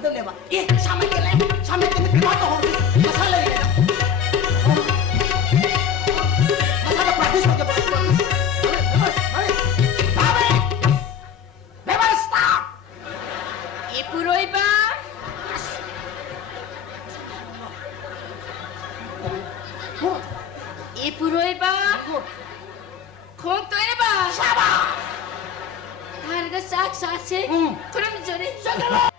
बदलले बा सामे गेले पाहतो हो मसाला गेला मसाला प्रॅक्टिस होते व्यवस्था ए पुरोहिबा ए पुरोहिबा खोक तोयबा शाबा harga saksa se kurum jore सगळं